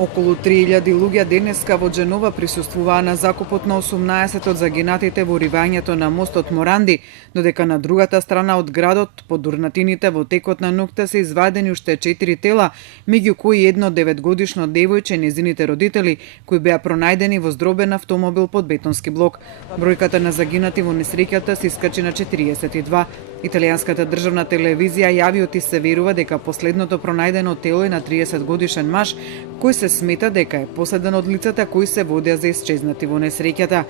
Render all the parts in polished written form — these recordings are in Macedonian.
Околу 3000 луѓе денеска во Дженова присуствуваа на закупот на 18 од загинатите во уривањето на мостот Моранди, додека на другата страна од градот, под урнатините во текот на ноќта се извадени уште 4 тела, меѓу кои едно 9-годишно девојче и нејзините родители, кои беа пронајдени во здробен автомобил под бетонски блок. Бројката на загинати во несреќата се искачи на 42. Италијанската државна телевизија јави оти се верува дека последното пронајдено тело е на 30 годишен маж, кој се смета дека е последен од лицата кои се водеа за исчезнати во несреќата.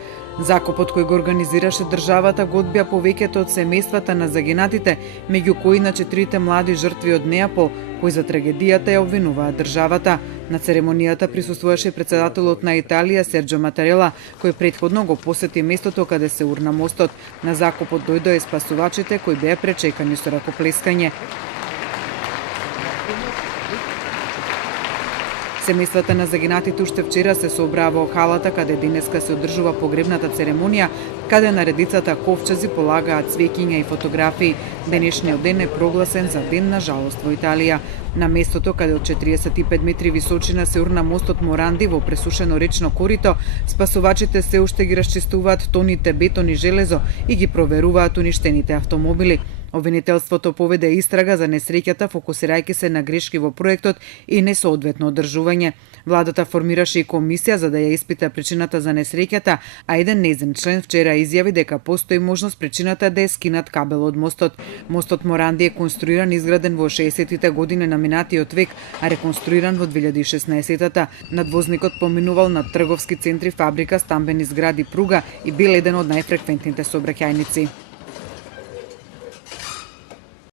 Закупот кој го организираше државата го одбија повеќето од семејствата на загинатите, меѓу кои на 4 млади жртви од Неапол, кои за трагедијата ја обвинуваат државата. На церемонијата присуствуваше председателот на Италија Серџо Матарела, кој претходно го посети местото каде се урна мостот. На закупот дојдоа и спасувачите кои беа пречекани со ракоплескање. Семејствата на загинатите уште вчера се собраа во халата каде денеска се одржува погребната церемонија, каде на редицата ковчези полагаат цвеќиња и фотографии. Денешниот ден е прогласен за ден на жалост во Италија. На местото каде од 45 метри височина се урна мостот Моранди во пресушено речно корито, спасувачите се уште ги расчистуваат тоните бетон и железо и ги проверуваат уништените автомобили. Обвинителството поведе истрага за несреќата, фокусирајќи се на грешки во проектот и несоодветно одржување. Владата формираше и комисија за да ја испита причината за несреќата, а еден нејзин член вчера изјави дека постои можност причината да е скинат кабел од мостот. Мостот Моранди е конструиран и изграден во 60-тите години на минатиот век, а реконструиран во 2016-та. Надвозникот поминувал над трговски центри, фабрика, стамбени згради, пруга и бил еден од најфреквентните сообраќајници.